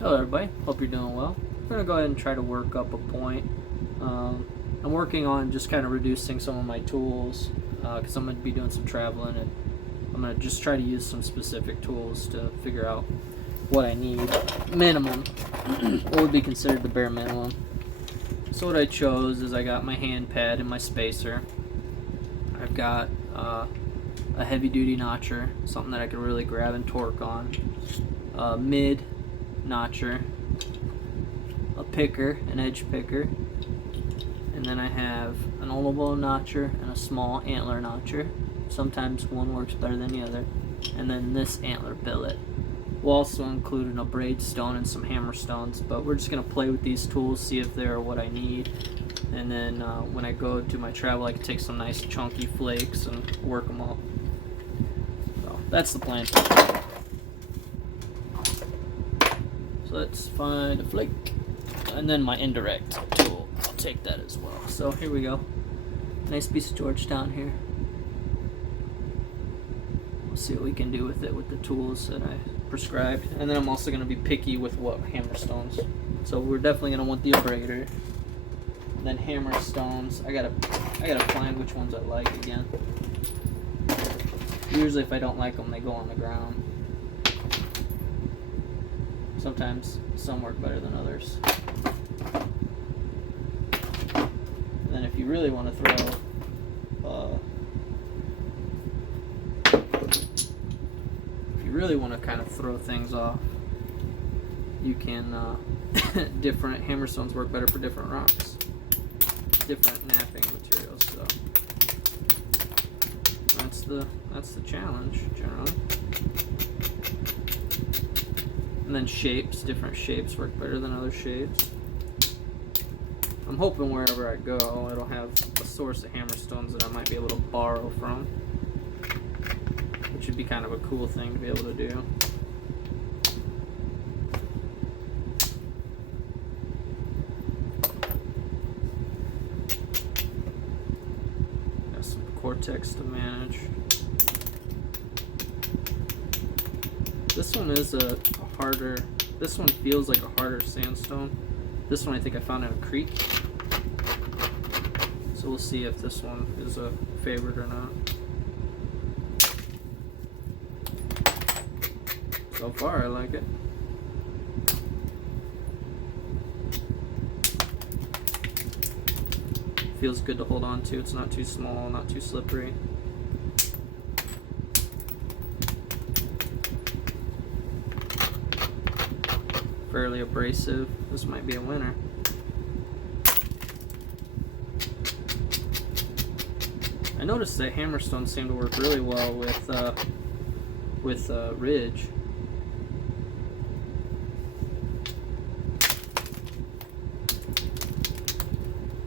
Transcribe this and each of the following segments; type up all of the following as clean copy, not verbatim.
Hello everybody, hope you're doing well. I'm going to go ahead and try to work up a point. I'm working on just kind of reducing some of my tools because I'm going to be doing some traveling, and I'm going to just try to use some specific tools to figure out what I need. Minimum, what would be considered the bare minimum. So what I chose is I got my hand pad and my spacer. I've got a heavy duty notcher, something that I can really grab and torque on. Mid notcher, a picker, an edge picker, and then I have an oval notcher and a small antler notcher. Sometimes one works better than the other. And then this antler billet. We'll also include an abrade stone and some hammer stones, but we're just going to play with these tools, see if they're what I need, and then when I go to my travel I can take some nice chunky flakes and work them up. So that's the plan. So let's find a flake, and then my indirect tool, I'll take that as well. So here we go, nice piece of Georgetown here. We'll see what we can do with it with the tools that I prescribed, and then I'm also going to be picky with what hammer stones. So we're definitely going to want the abrader, and then hammer stones. I gotta find which ones I like again. Usually if I don't like them, they go on the ground. Sometimes some work better than others. And then if you really want to kind of throw things off, you can different hammer stones work better for different rocks, different napping materials. So that's the challenge generally. And then shapes, different shapes work better than other shapes. I'm hoping wherever I go, it'll have a source of hammer stones that I might be able to borrow from, which would be kind of a cool thing to be able to do. Got some Cortex to manage. This one is a harder, this one feels like a harder sandstone. This one I think I found in a creek. So we'll see if this one is a favorite or not. So far I like it. Feels good to hold on to. It's not too small, not too slippery. Fairly abrasive. This might be a winner. I noticed that hammer stones seem to work really well with ridge.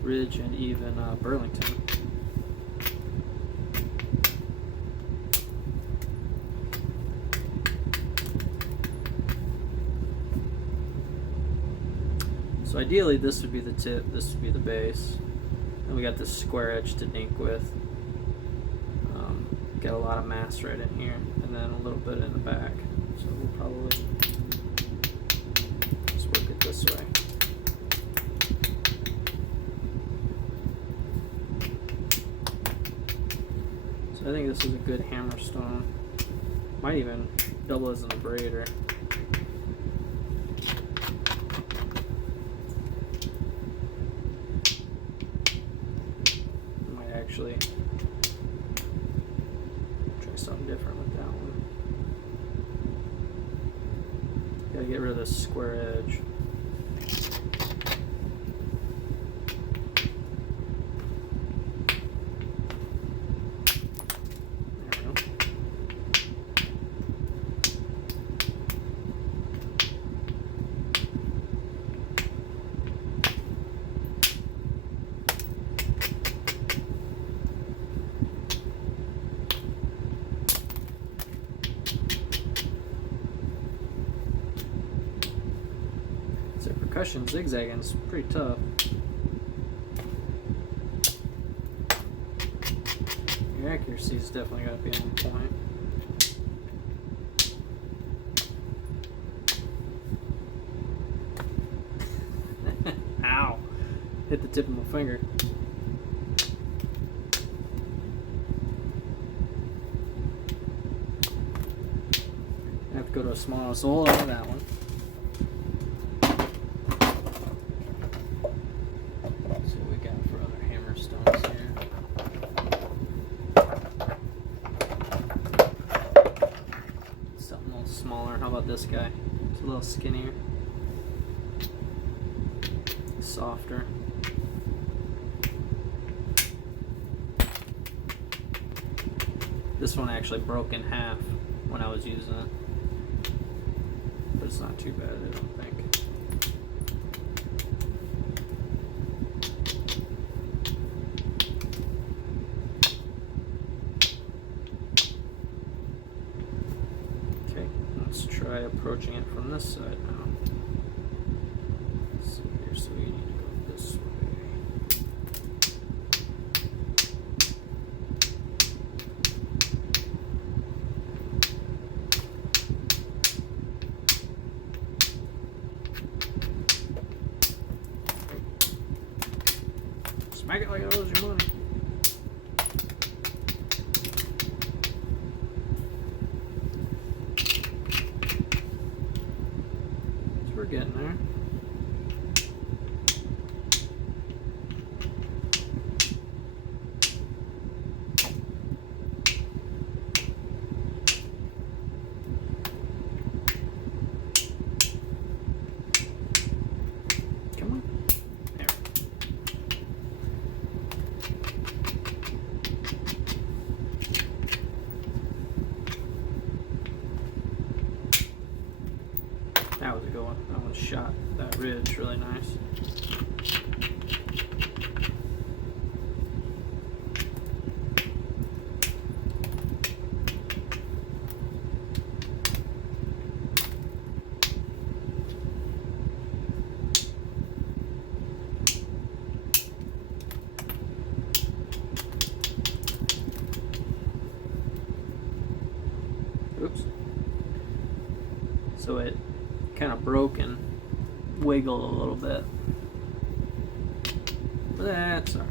Ridge and even Burlington. So ideally this would be the tip, this would be the base, and we got this square edge to dink with. Got a lot of mass right in here, and then a little bit in the back. So we'll probably just work it this way. So I think this is a good hammer stone. Might even double as an abrader. Might actually try something different with that one. Gotta get rid of this square edge. Percussion zigzagging is pretty tough. Your accuracy's definitely got to be on point. hit the tip of my finger. I have to go to a smaller, so hold on to that one. Let's see what we got for other hammer stones here. Something a little smaller. How about this guy? It's a little skinnier. Softer. This one actually broke in half when I was using it. But it's not too bad, I don't think. Okay, let's try approaching it from this side now. Let's see here, so you need to go this way. Smack it like it owes you money. So we're getting there. Come on. There. That was a good one. That one shot that ridge really nice. Oops. So it kind of broke and wiggled a little bit. But that's alright.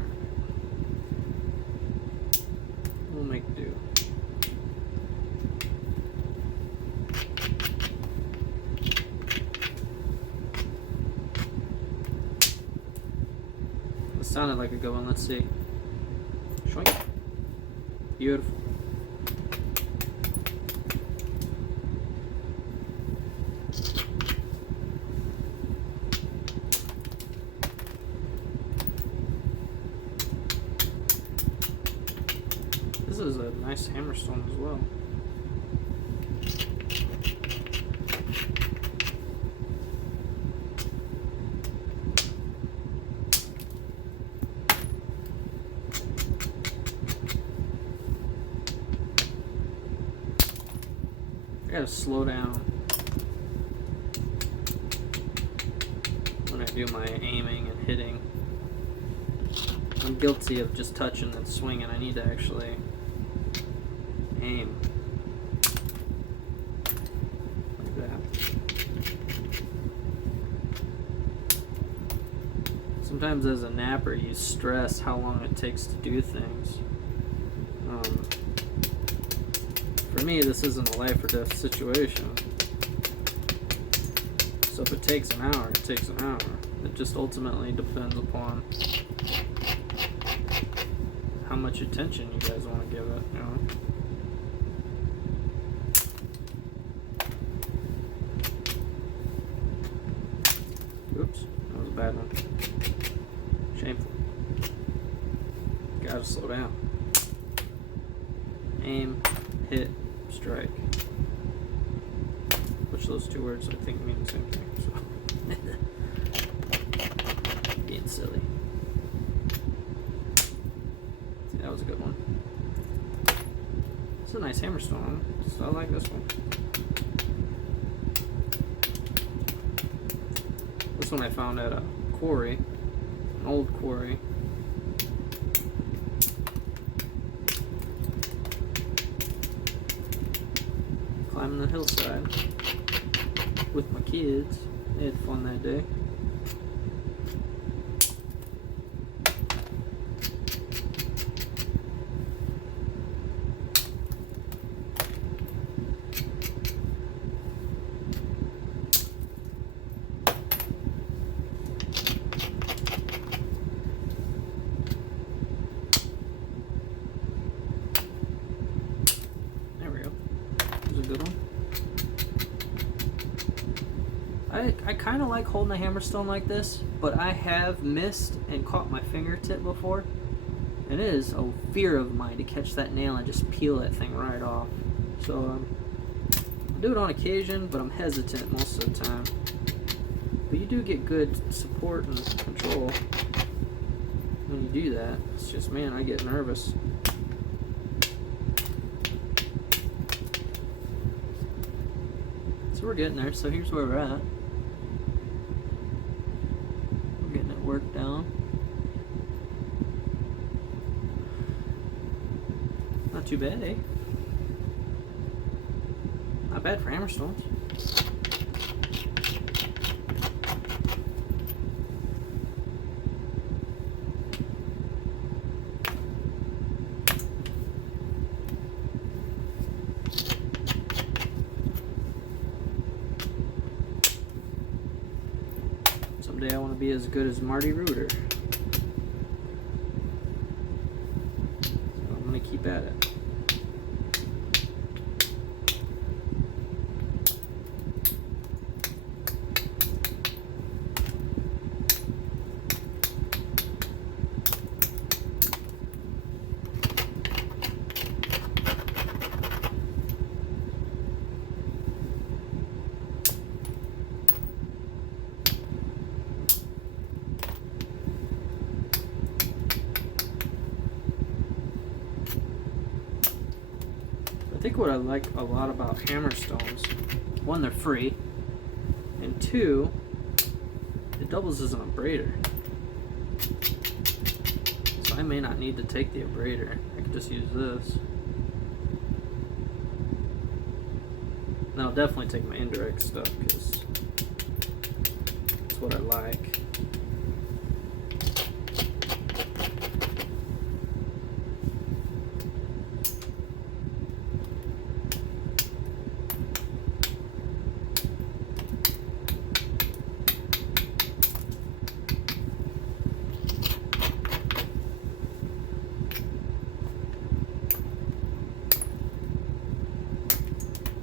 We'll make do. It sounded like a good one. Let's see. Shwink. Beautiful. This is a nice hammerstone as well. I gotta slow down when I do my aiming and hitting. I'm guilty of just touching and swinging. I need to actually aim like that. Sometimes as a napper you stress how long it takes to do things. For me, this isn't a life or death situation. So if it takes an hour, it takes an hour. It just ultimately depends upon how much attention you guys want to give it, you know? Oops, that was a bad one. Shameful. Gotta slow down. Aim, hit, strike. Which those two words I think mean the same thing, so. Being silly. See, that was a good one. It's a nice hammerstone. So I like this one. This one I found at a quarry, an old quarry. Climbing the hillside with my kids. They had fun that day. I kind of like holding a hammerstone like this, but I have missed and caught my fingertip before. And it is a fear of mine to catch that nail and just peel that thing right off. So I do it on occasion, but I'm hesitant most of the time. But you do get good support and control when you do that. It's just, man, I get nervous. So we're getting there. So here's where we're at. We're getting it worked down. Not too bad, eh? Not bad for hammerstones. Someday I want to be as good as Marty Reuter. So I'm going to keep at it. I think what I like a lot about hammerstones, one, they're free, and two, it doubles as an abrader. So I may not need to take the abrader. I can just use this. And I'll definitely take my indirect stuff because that's what I like.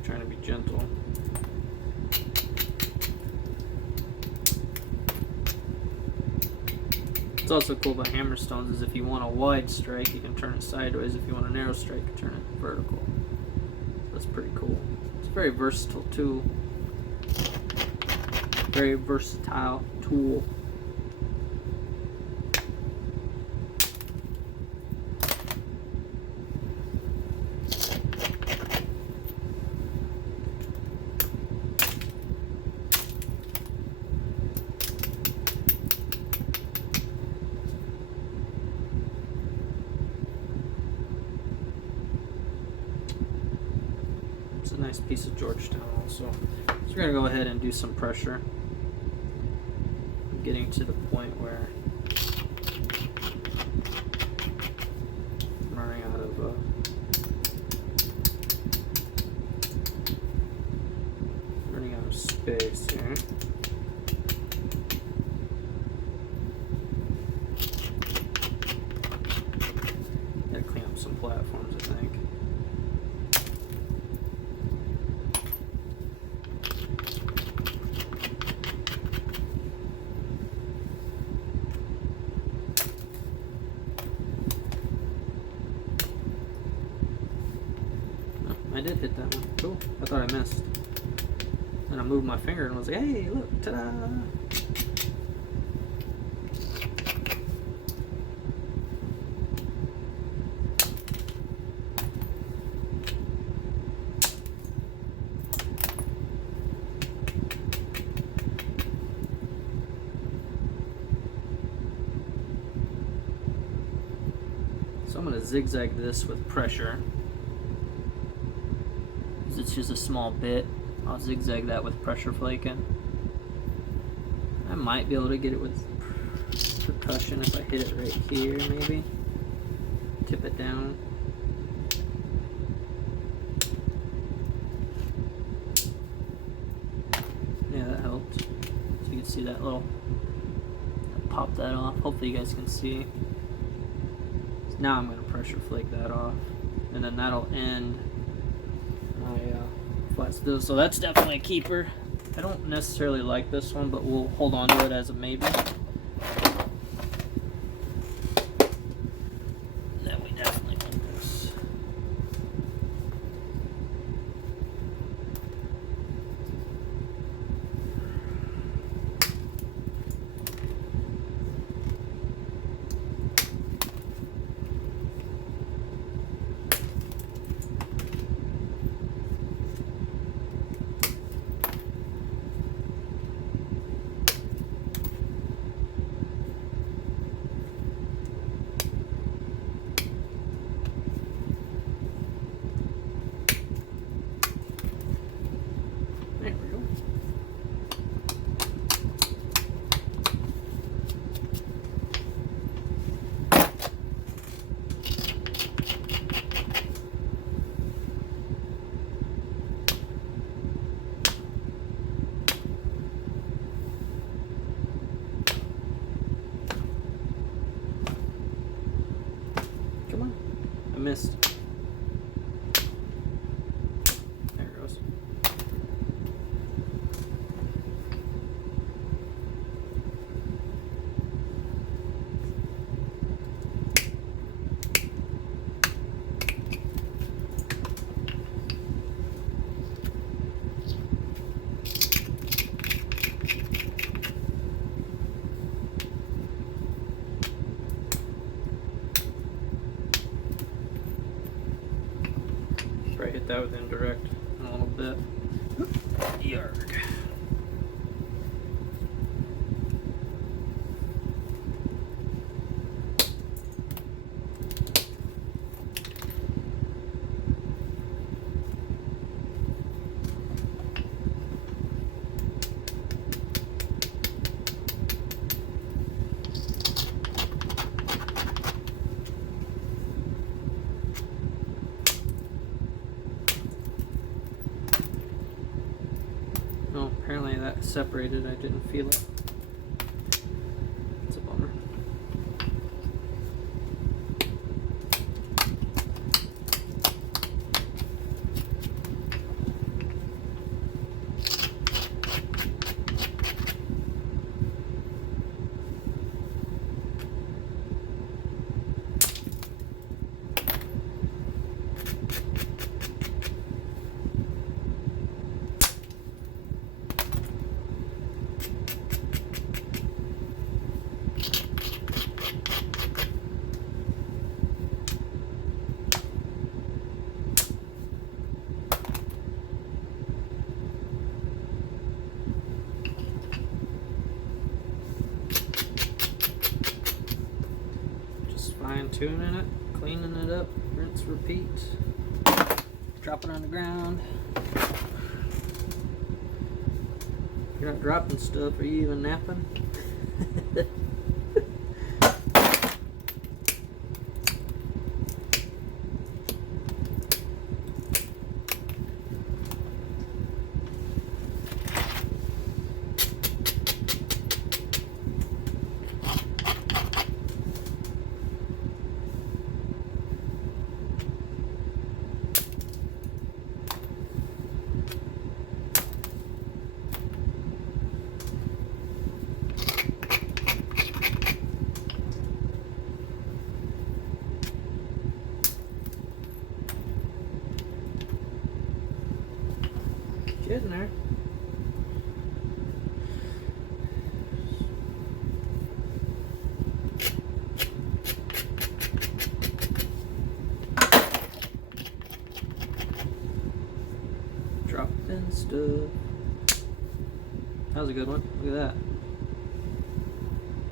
Trying to be gentle. What's also cool about hammerstones is if you want a wide strike, you can turn it sideways. If you want a narrow strike, you turn it vertical. That's pretty cool. It's a very versatile tool. Very versatile tool. It's a nice piece of Georgetown also. So we're going to go ahead and do some pressure. I'm getting to the point where I'm running out of space here. Gotta clean up some platforms, I think. I did hit that one. Cool. I thought I missed. And I moved my finger and was like, hey, look, ta-da! So I'm going to zigzag this with pressure. It's just a small bit. I'll zigzag that with pressure flaking. I might be able to get it with percussion if I hit it right here, maybe. Tip it down. Yeah, that helped. So you can see that little, pop that off. Hopefully you guys can see. So now I'm going to pressure flake that off. And then that'll end my flat steel. So that's definitely a keeper. I don't necessarily like this one, but we'll hold on to it as a maybe. Then we definitely want this. There we go. Come on. I missed. There it goes. Probably hit that with indirect in a little bit. Yarg. Oh, apparently that separated. I didn't feel it. It's a bummer. Fine tuning it, cleaning it up, rinse, repeat. Drop it on the ground. You're not dropping stuff, are you even napping? Getting there. Drop in stuff. That was a good one. Look at that.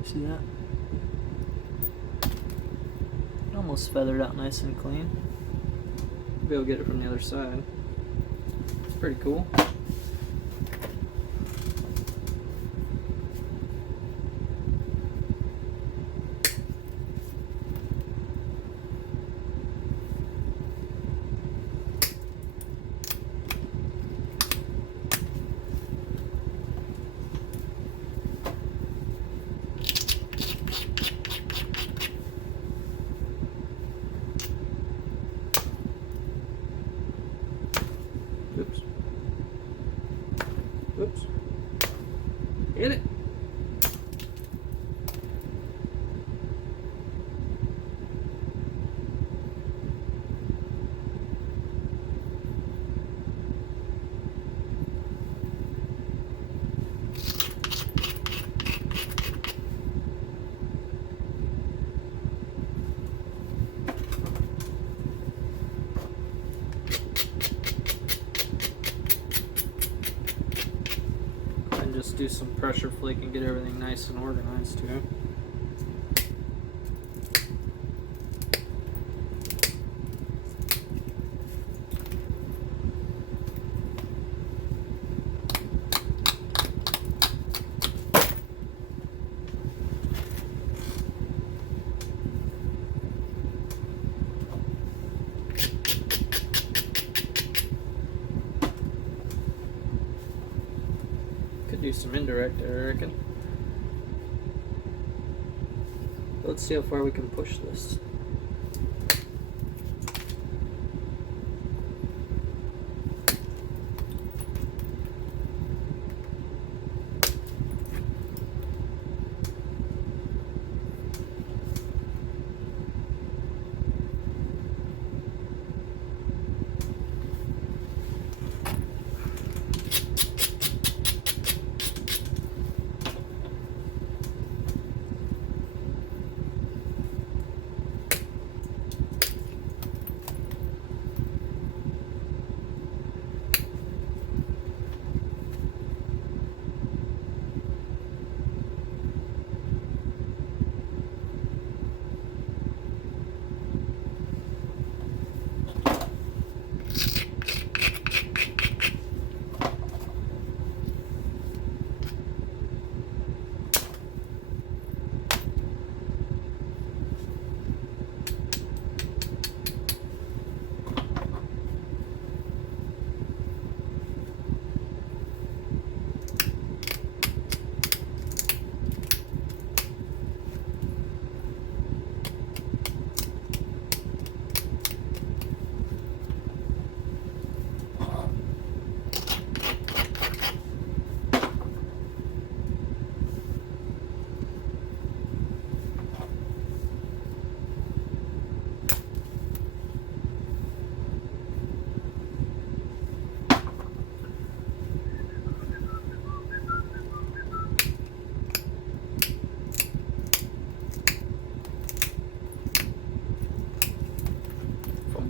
See that? Almost feathered out nice and clean. Maybe I'll get it from the other side. It's pretty cool. Oops. Hit it. Just do some pressure flake and get everything nice and organized too. Do some indirect, I reckon. Let's see how far we can push this.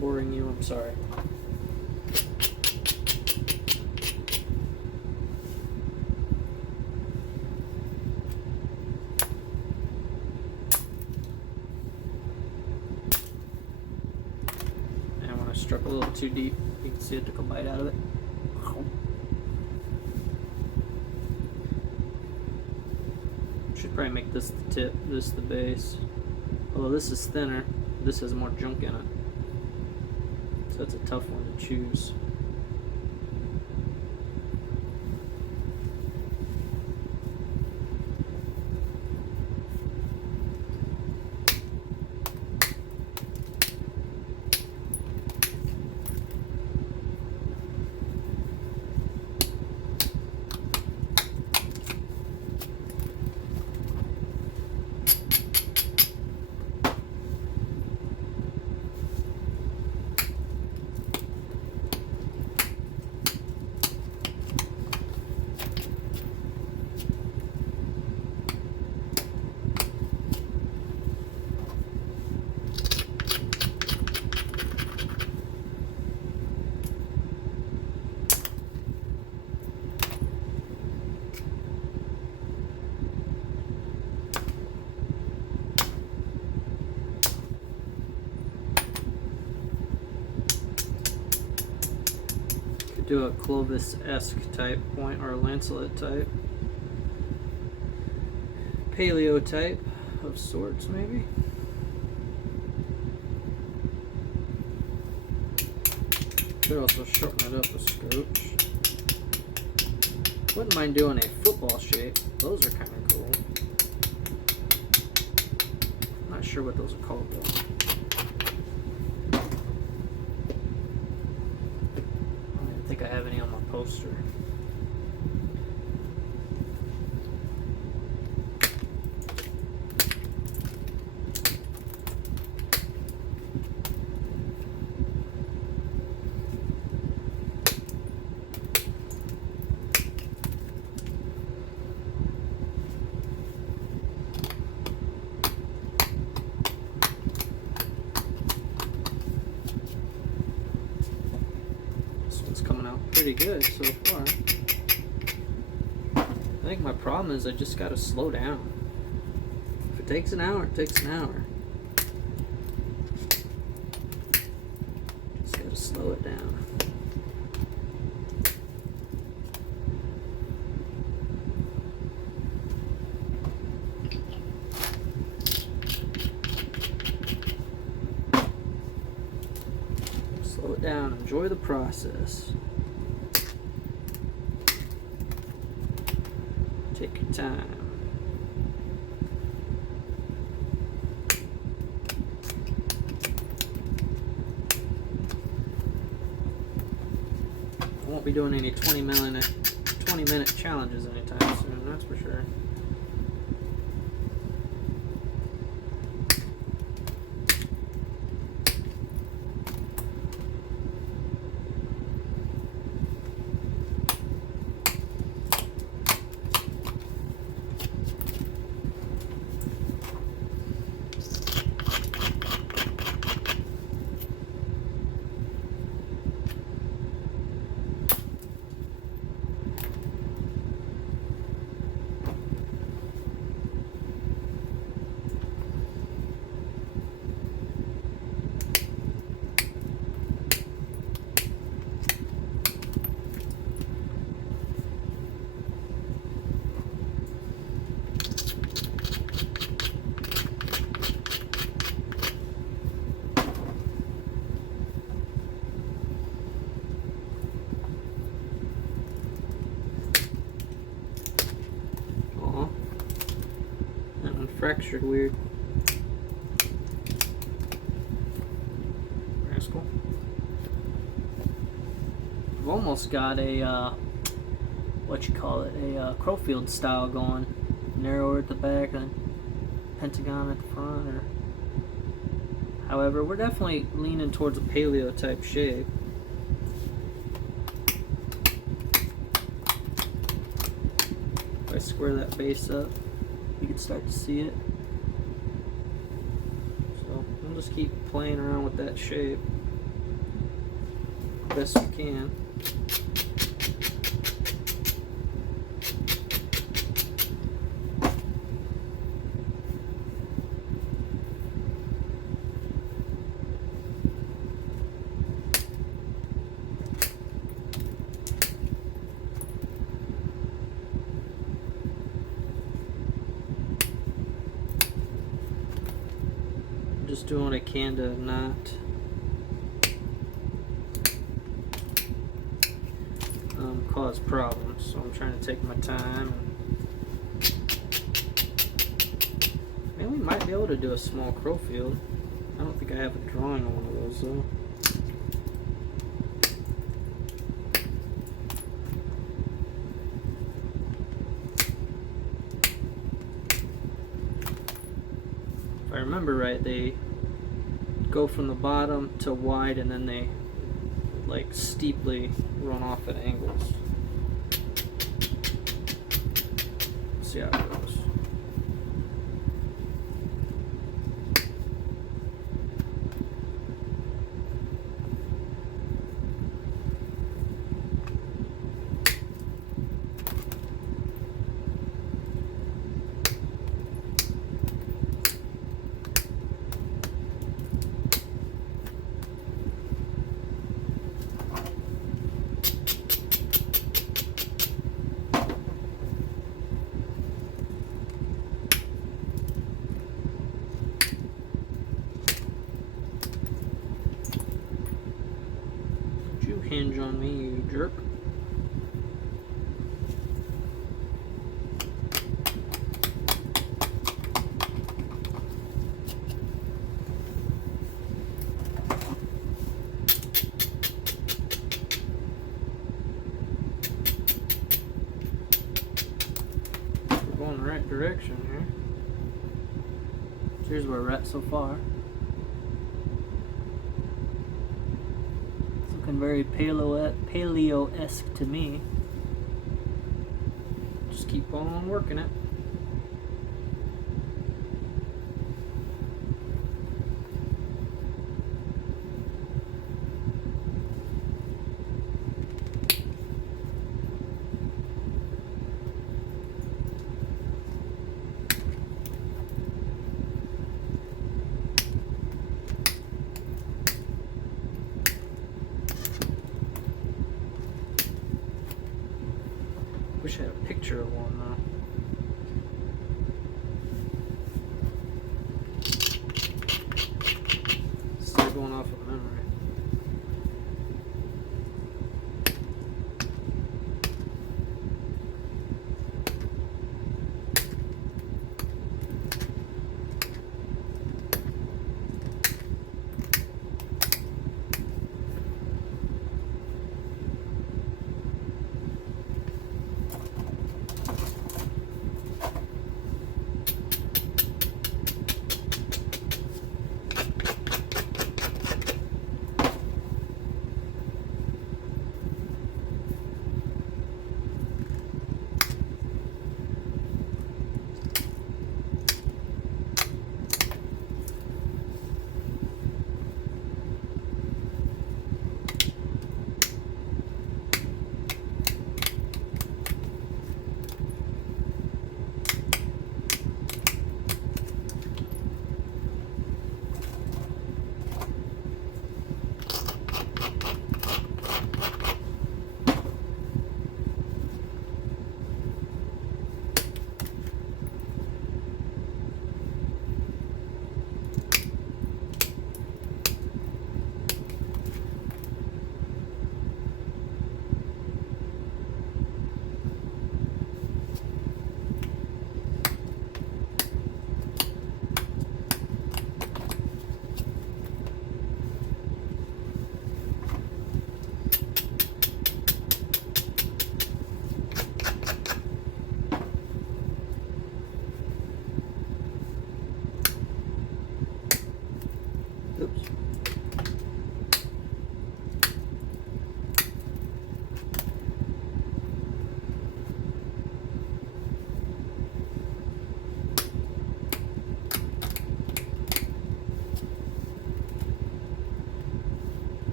Boring you, I'm sorry. And when I struck a little too deep, you can see it took a bite out of it. Should probably make this the tip, this the base. Although this is thinner, this has more junk in it. So it's a tough one to choose. Do a Clovis-esque type point or a lancelet type. Paleo type of sorts, maybe. Could also shorten it up a scotch. Wouldn't mind doing a football shape. Those are kind of cool. Not sure what those are called though. I don't think I have any on my poster. pretty good so far. I think my problem is I just gotta slow down. If it takes an hour, it takes an hour. Just gotta slow it down. Slow it down, enjoy the process. Take your time. I won't be doing any 20-minute challenges anytime soon, that's for sure. Fractured weird. Rascal. I've almost got a what you call it, a Crowfield style going. Narrower at the back and pentagon at the front, or however, we're definitely leaning towards a paleo type shape. If I square that base up, you can start to see it. So we'll just keep playing around with that shape best we can. Just doing what I can to not cause problems, so I'm trying to take my time. And we might be able to do a small Crowfield. I don't think I have a drawing on one of those though. If I remember right, they go from the bottom to wide and then they like steeply run off at angles. Let's see how it goes. Hinge on me, you jerk. We're going the right direction here. Here's where we're at so far. Very paleo-esque to me. Just keep on working it.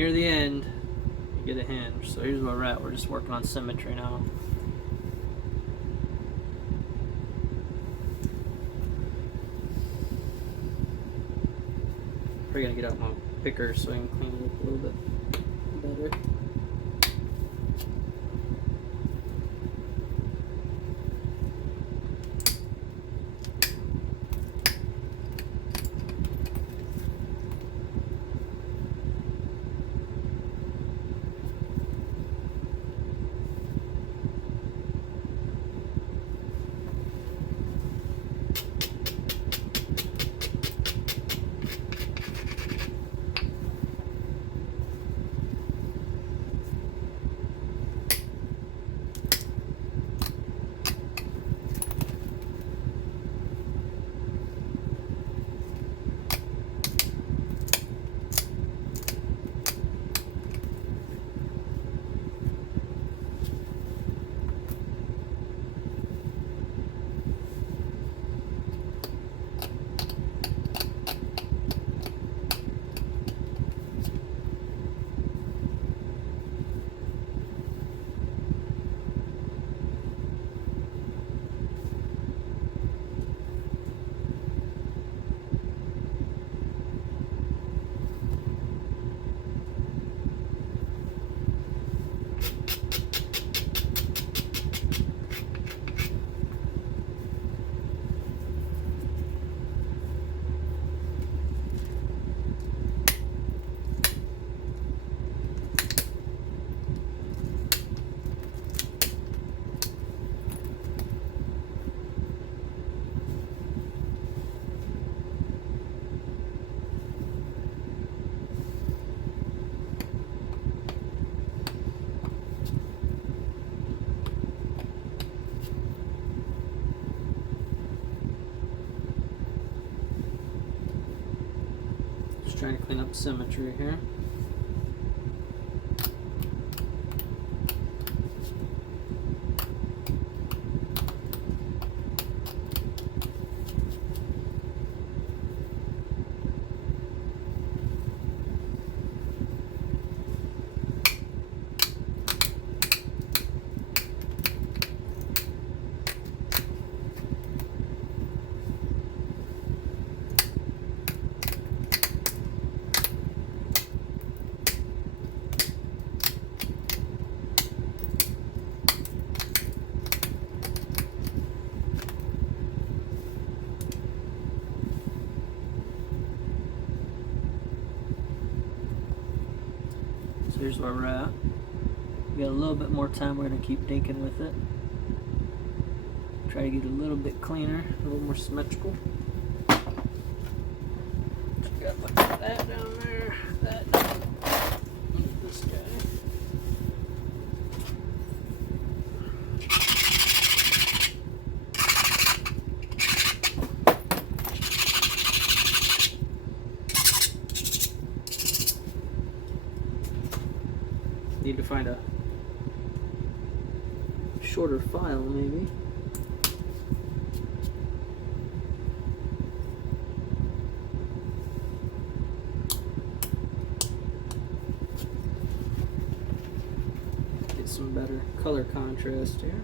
near the end, you get a hinge. So here's where we're at. We're just working on symmetry now. Probably gonna get out my picker so I can clean it up a little bit better. Trying to clean up symmetry here. Here's where we're at. We got a little bit more time. We're going to keep dinking with it. Try to get a little bit cleaner, a little more symmetrical. Got that down there, that down. This guy. Need to find a shorter file, maybe. Get some better color contrast here.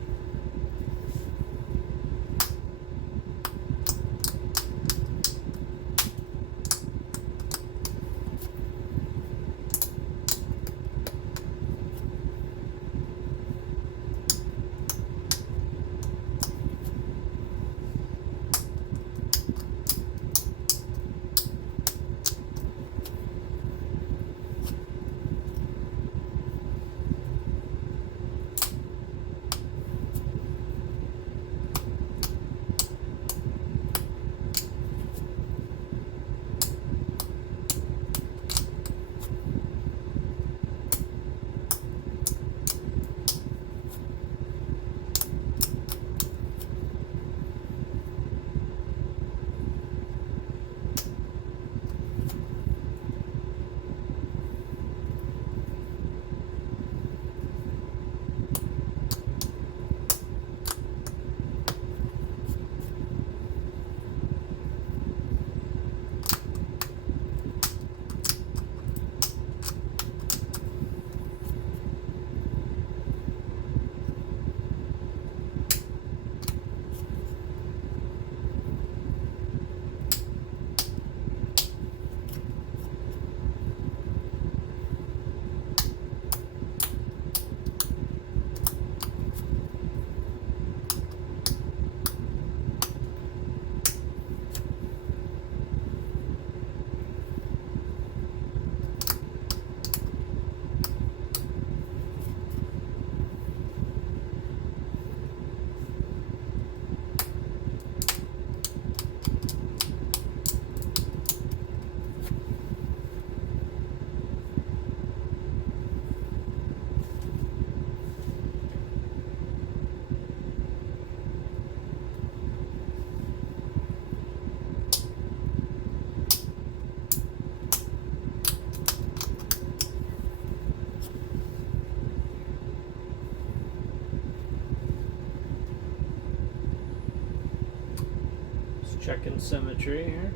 Checking symmetry here.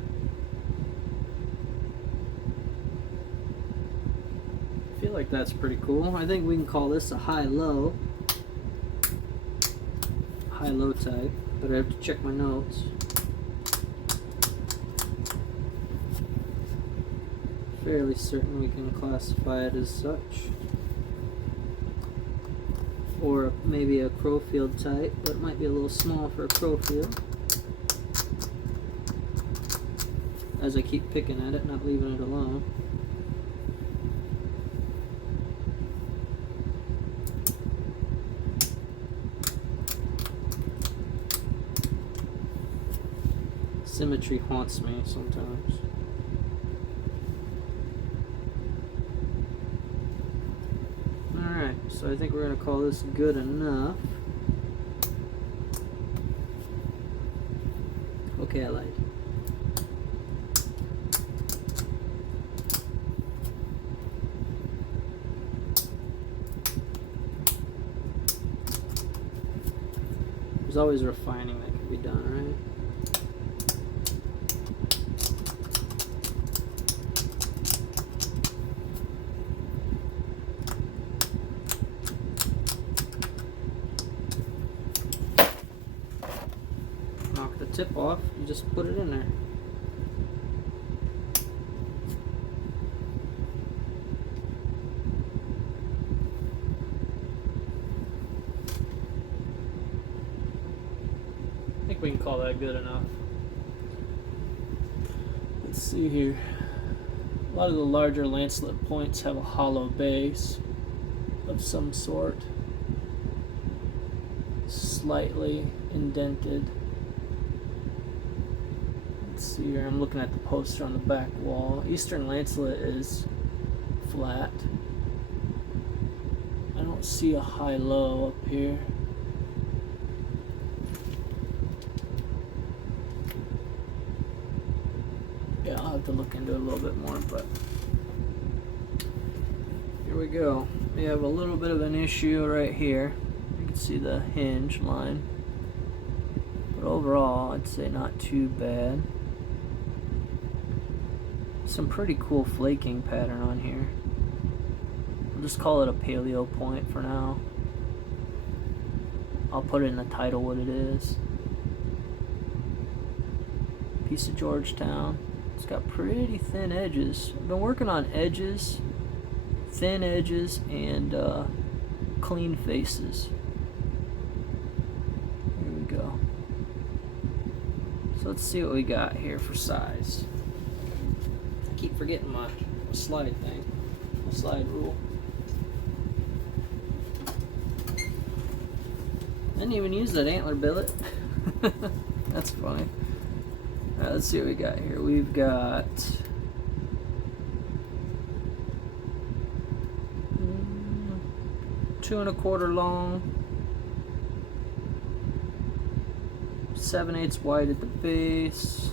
I feel like that's pretty cool. I think we can call this a high-low. High-low type, but I have to check my notes. Fairly certain we can classify it as such. Or maybe a Crowfield type, but it might be a little small for a Crowfield. As I keep picking at it, not leaving it alone. Symmetry haunts me sometimes. Alright, so I think we're going to call this good enough. Okay, I lied. There's always refining that can be done, right? Knock the tip off, you just put it in there. I think we can call that good enough. Let's see here. A lot of the larger lancelet points have a hollow base of some sort, slightly indented. Let's see here, I'm looking at the poster on the back wall. Eastern lancelet is flat. I don't see a high-low up here. Yeah, I'll have to look into it a little bit more, but here we go. We have a little bit of an issue right here. You can see the hinge line, but overall I'd say not too bad. Some pretty cool flaking pattern on here. We'll just call it a paleo point for now. I'll put it in the title what it is. Piece of Georgetown. It's got pretty thin edges. I've been working on edges, thin edges, and clean faces. Here we go. So let's see what we got here for size. I keep forgetting my slide thing, my slide rule. I didn't even use that antler billet. That's funny. Alright, let's see what we got here. We've got 2 1/4 long, 7/8 wide at the base,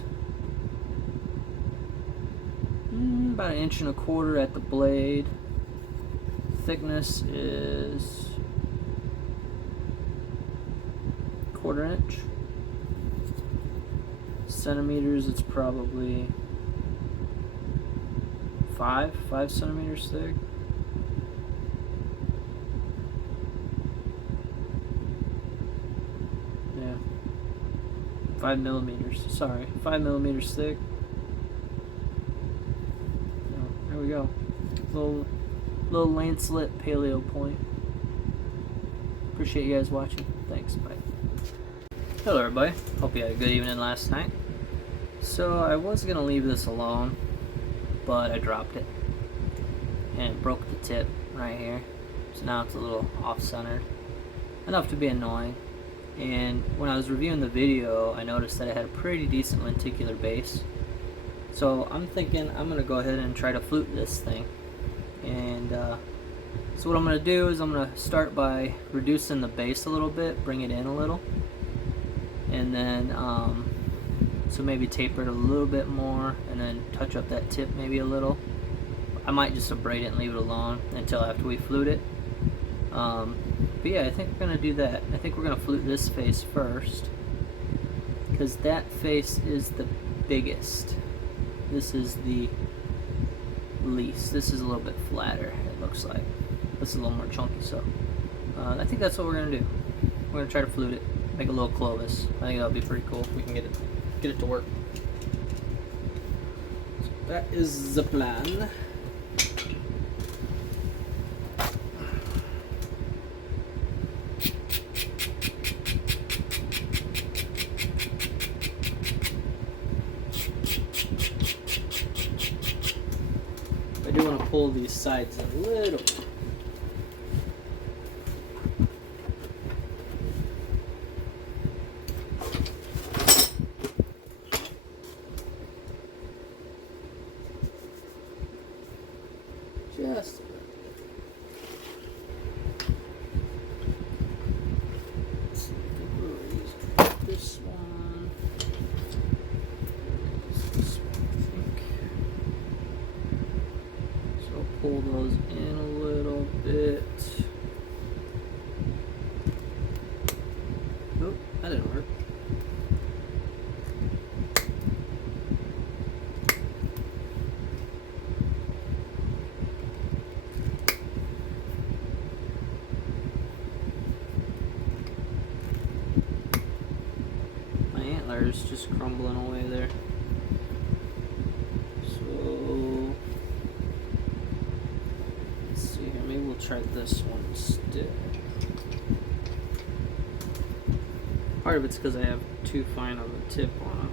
about 1 1/4 at the blade. Thickness is 1/4 inch. Centimeters, it's probably 5 centimeters thick. Yeah, 5 millimeters. Sorry, 5 millimeters thick. So, there we go. Little lancelet paleo point. Appreciate you guys watching. Thanks. Bye. Hello everybody. Hope you had a good evening last night. So I was going to leave this alone, but I dropped it and broke the tip right here. So now it's a little off-centered, enough to be annoying. And when I was reviewing the video, I noticed that it had a pretty decent lenticular base. So I'm thinking I'm going to go ahead and try to flute this thing. And so what I'm going to do is I'm going to start by reducing the base a little bit, bring it in a little. And then so maybe taper it a little bit more, and then touch up that tip maybe a little. I might just abrade it and leave it alone until after we flute it. But yeah, I think we're gonna do that. I think we're gonna flute this face first, because that face is the biggest. This is the least. This is a little bit flatter, it looks like. This is a little more chunky, so I think that's what we're gonna do. We're gonna try to flute it, make a little Clovis. I think that'll be pretty cool if we can get it to work. So that is the plan. I do want to pull these sides a little. Just let's see, I think we'll use this one. This one, I think. So pull those in a little bit. Nope, that didn't work. Antler's just crumbling away there. So let's see here. Maybe we'll try this one instead. Part of it's because I have too fine on the tip on it.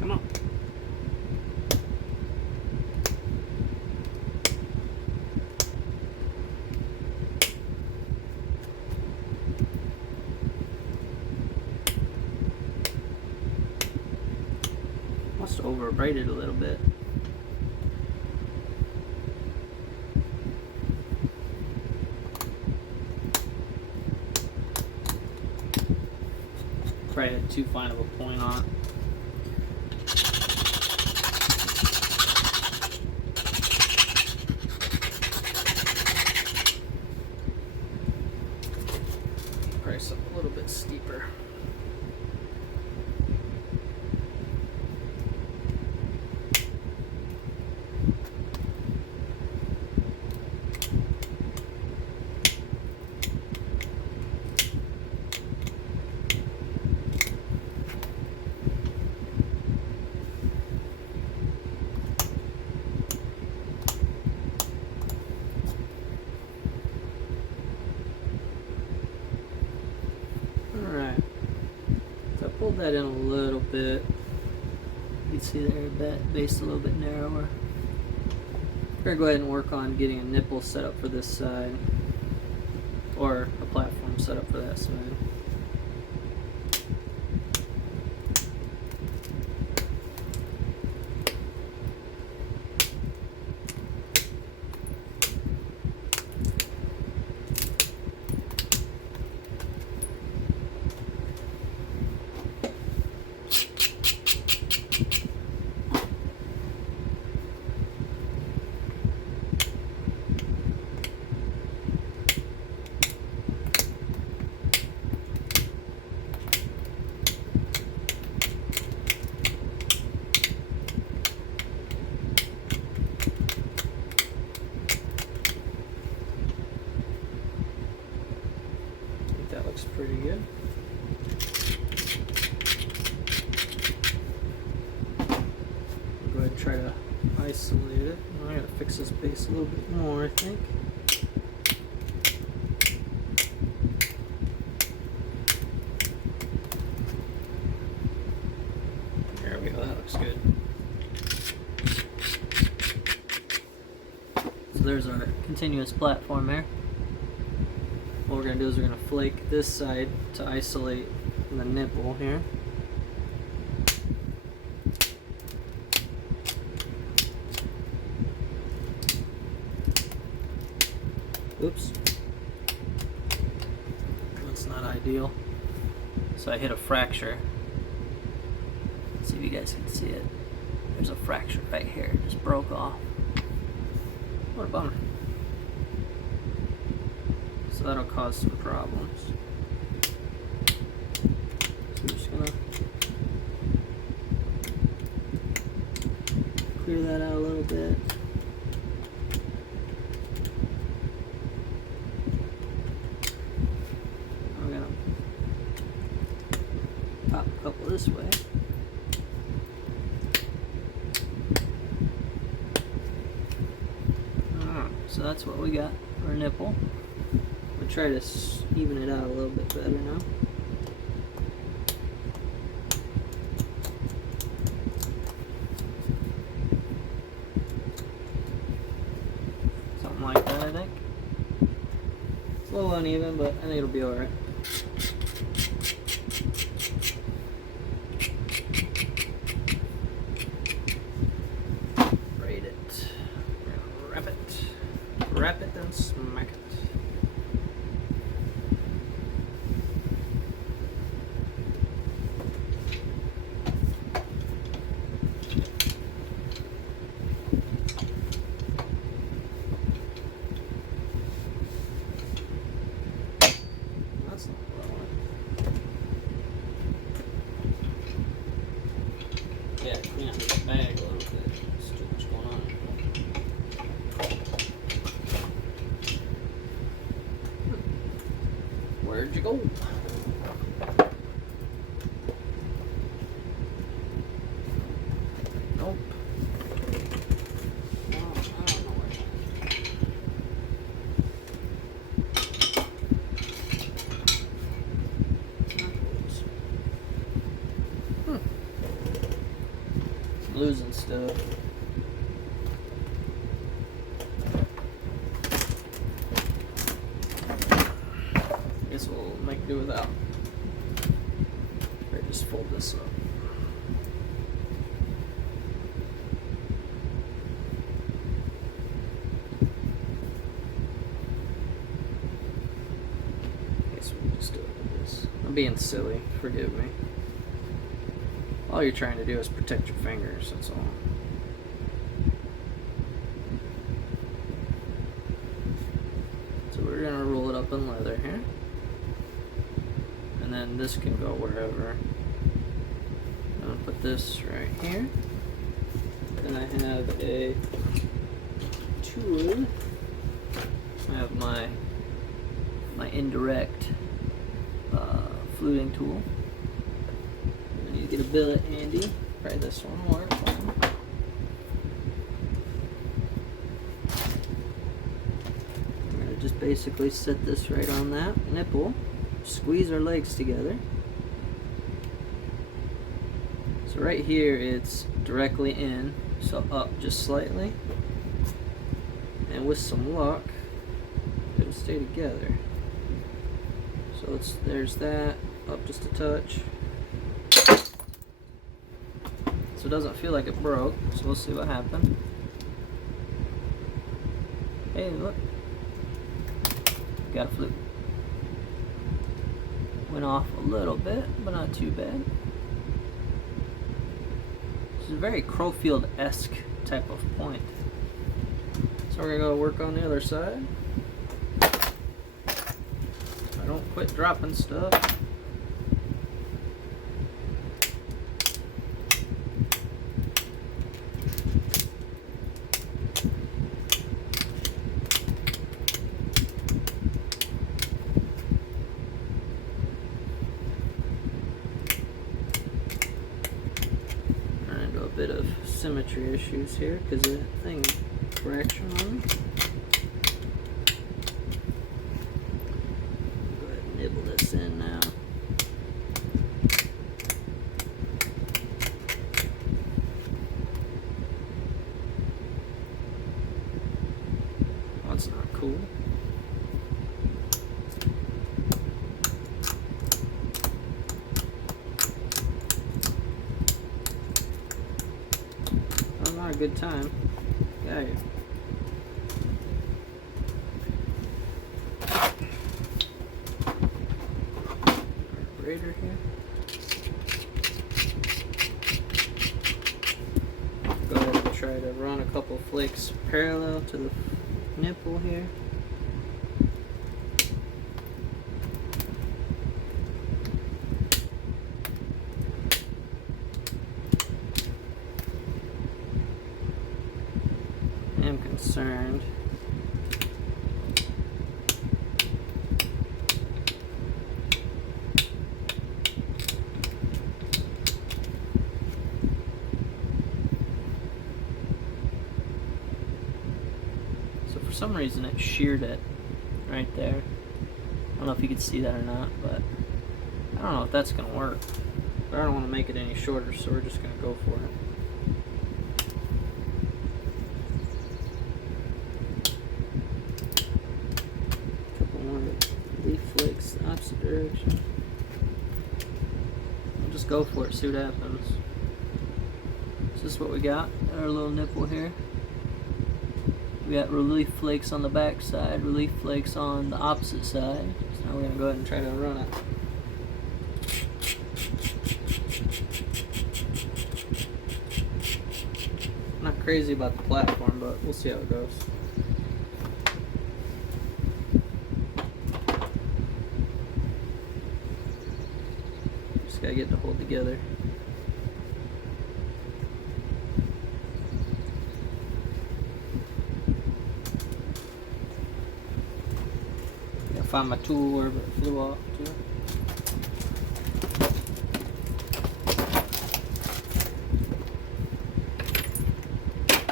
Come on. Must have overbraided a little bit. Probably had too fine of a point on it. Probably something a little bit steeper. Alright, so I pulled that in a little bit. You can see there that base a little bit narrower. We're going to go ahead and work on getting a nipple set up for this side, or a platform set up for that side. pretty good. I'll go ahead and try to isolate it. I gotta fix this base a little bit more, I think. There we go, that looks good. So there's our continuous platform there. What we're going to do is we're going to flake this side to isolate the nipple here. Oops. That's not ideal. So I hit a fracture. Let's see if you guys can see it. There's a fracture right here. It just broke off. What a bummer. So that'll cause some problems. So we're just gonna clear that out a little bit. I'm gonna pop a couple this way. So that's what we got for a nipple. We'll try to even it out a little bit better now. Something like that, I think. It's a little uneven, but I think it'll be alright. Braid it. Wrap it. Wrap it and smack it. That's not what I want. Yeah, clean out this bag a little bit. There's too much going on. Where'd you go? Nope. I don't know where it went. Losing stuff. Guess we'll make do without. Or just fold this up. Guess we'll just do it like this. I'm being silly, forgive me. All you're trying to do is protect your fingers, that's all. So we're gonna roll it up in leather here. And then this can go wherever. I'm gonna put this right here. Then I have a tool. I have my indirect fluting tool. I need to get a billet handy. Probably this one will work fine. I'm gonna just basically set this right on that nipple. Squeeze our legs together. So right here it's directly in, so up just slightly. And with some luck, it'll stay together. So there's that, up just a touch. So it doesn't feel like it broke, so we'll see what happened. Hey, look. Got a flute. Went off a little bit, but not too bad. This is a very Crowfield-esque type of point. So we're gonna go work on the other side. I don't quit dropping stuff. symmetry issues here because the thing fractured on me. Go ahead and nibble this in now. Oh, that's not cool. Not a good time. Got you. Carburetor here. Go ahead and try to run a couple flakes parallel to the nipple here. I'm concerned so for some reason it sheared it right there. I don't know if you can see that or not, but I don't know if that's gonna work, but I don't want to make it any shorter, so we're just gonna go for it. Leaf flakes the opposite direction. We'll just go for it, see what happens. So this is what we got, our little nipple here. We got relief flakes on the back side, relief flakes on the opposite side. So now we're going to go ahead and try to run it. I'm not crazy about the platform, but we'll see how it goes. Just gotta get it to hold together. Gotta find my tool wherever it flew off to.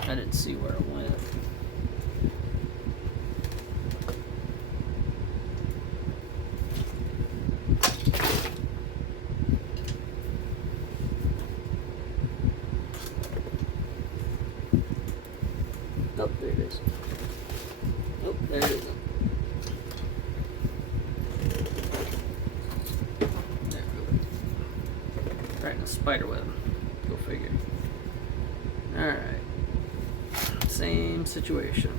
I didn't see where it went. Oh, there it is. Oh, there it is. There we go. Right in a spider web. Go figure. Alright. Same situation.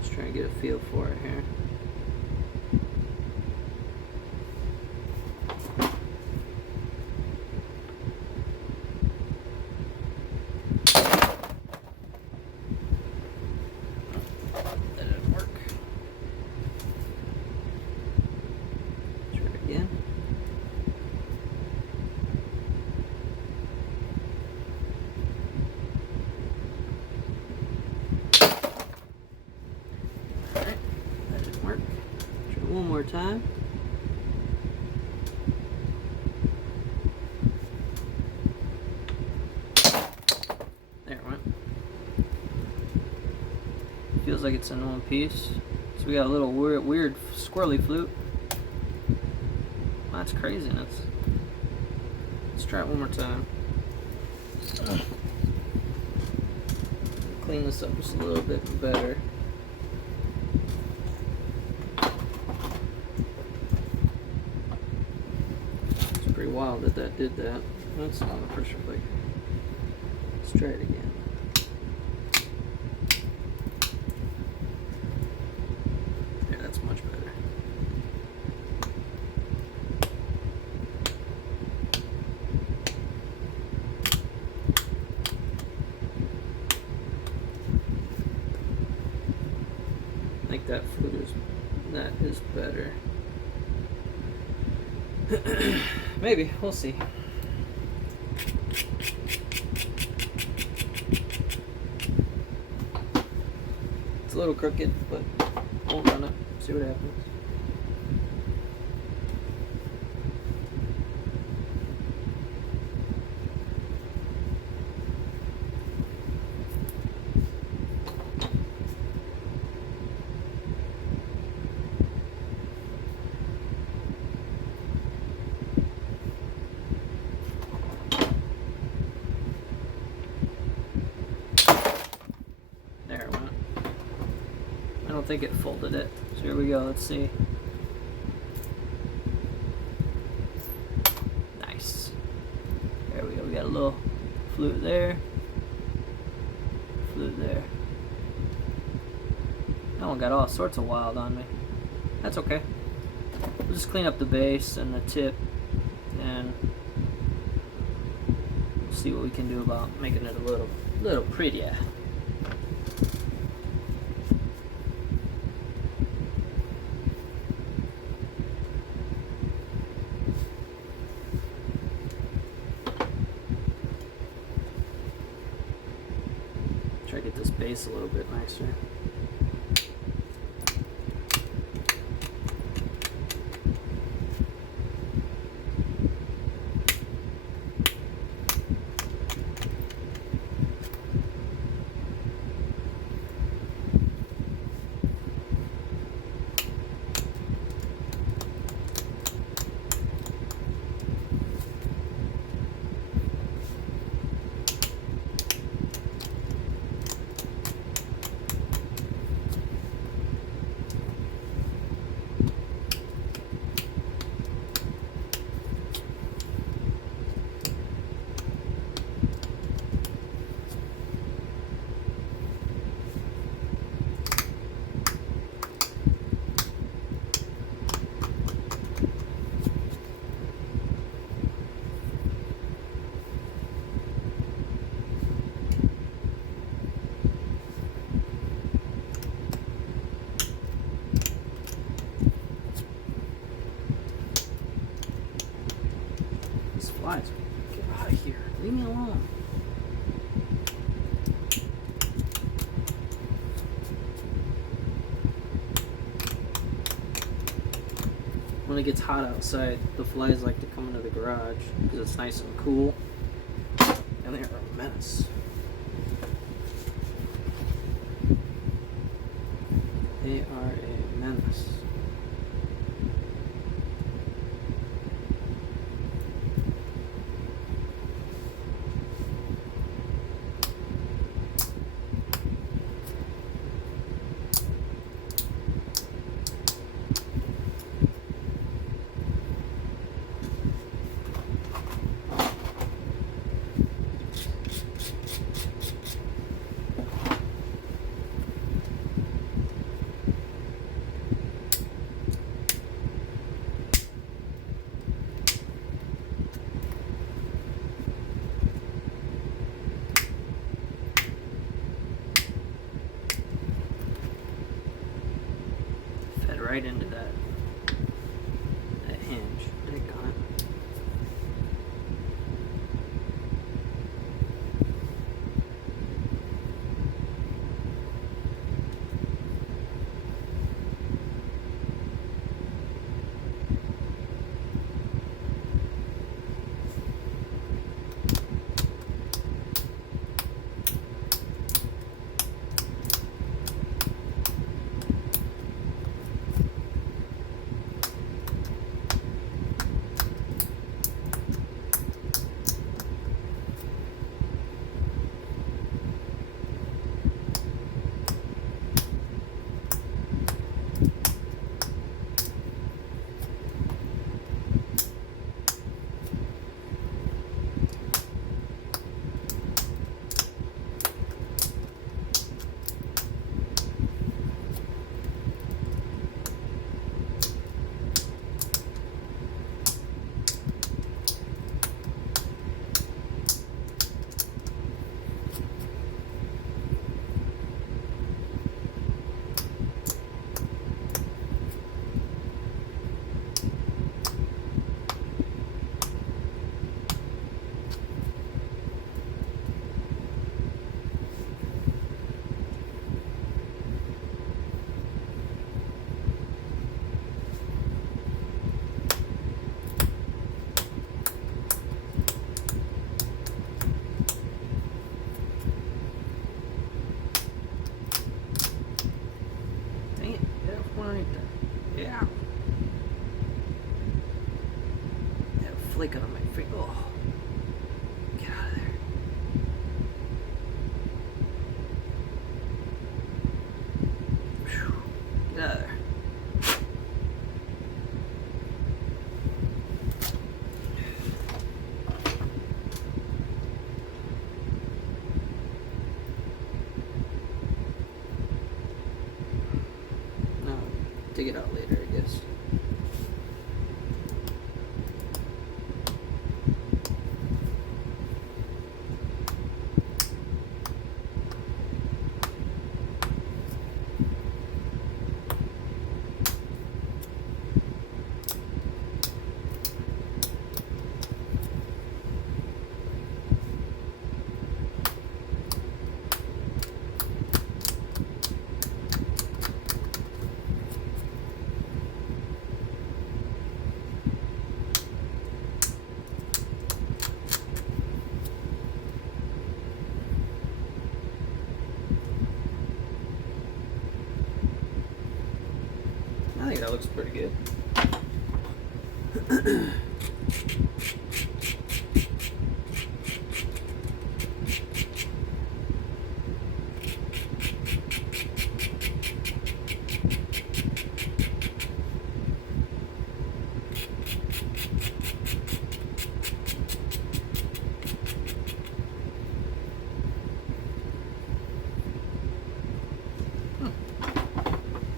Just trying to get a feel for it here. One more time. There it went. Feels like it's in one piece. So we got a little weird squirrely flute. Well, that's craziness. Let's try it one more time. Clean this up just a little bit better. Wild that did that. That's not a pressure plate. Let's try it again. Yeah, that's much better. I think that is better. Maybe, we'll see. little crooked, but we'll run it, see what happens. There it went. I don't think it folded it. So here we go, let's see. Nice. There we go, we got a little flute there. Flute there. That one got all sorts of wild on me. That's okay. We'll just clean up the base and the tip and we'll see what we can do about making it a little prettier. Try to get this base a little bit nicer. Flies. Get out of here. Leave me alone. When it gets hot outside, the flies like to come into the garage because it's nice and cool. And they are a menace. They are a menace. Right into that hinge. There you got it. take it out later, I guess. I think that looks pretty good.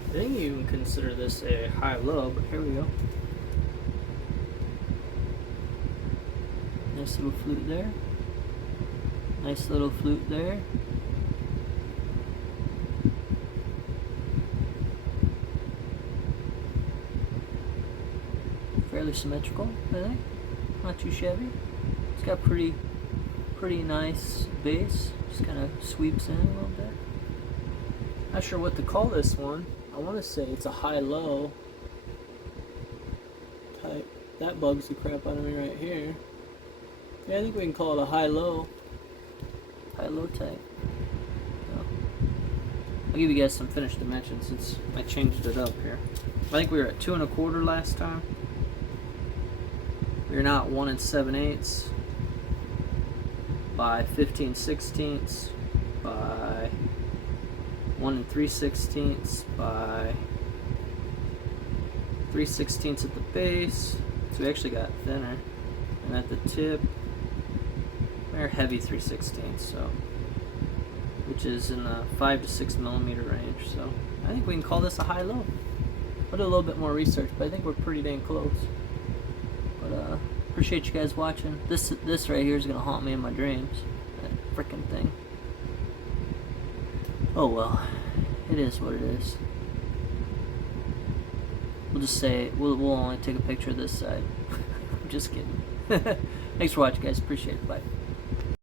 I think you can consider this a high-low, but here we go. Nice little flute there. Nice little flute there. Fairly symmetrical, I think. Not too shabby. It's got pretty nice bass. Just kind of sweeps in a little bit. Not sure what to call this one. I want to say it's a high-low type. That bugs the crap out of me right here. Yeah, I think we can call it a high-low type. So, I'll give you guys some finished dimensions since I changed it up here. I think we were at 2 1/4 last time. We are now at 1 7/8 by 15/16 by 1 3/16 by 3/16 at the base, so we actually got thinner, and at the tip we're heavy 3/16, so which is in the 5 to 6 millimeter range. So I think we can call this a high-low. I'll do a little bit more research, but I think we're pretty dang close. But appreciate you guys watching. This right here is gonna haunt me in my dreams. That frickin' thing. Oh well, it is what it is. We'll just say we'll only take a picture of this side. I'm just kidding. Thanks for watching, guys. Appreciate it. Bye.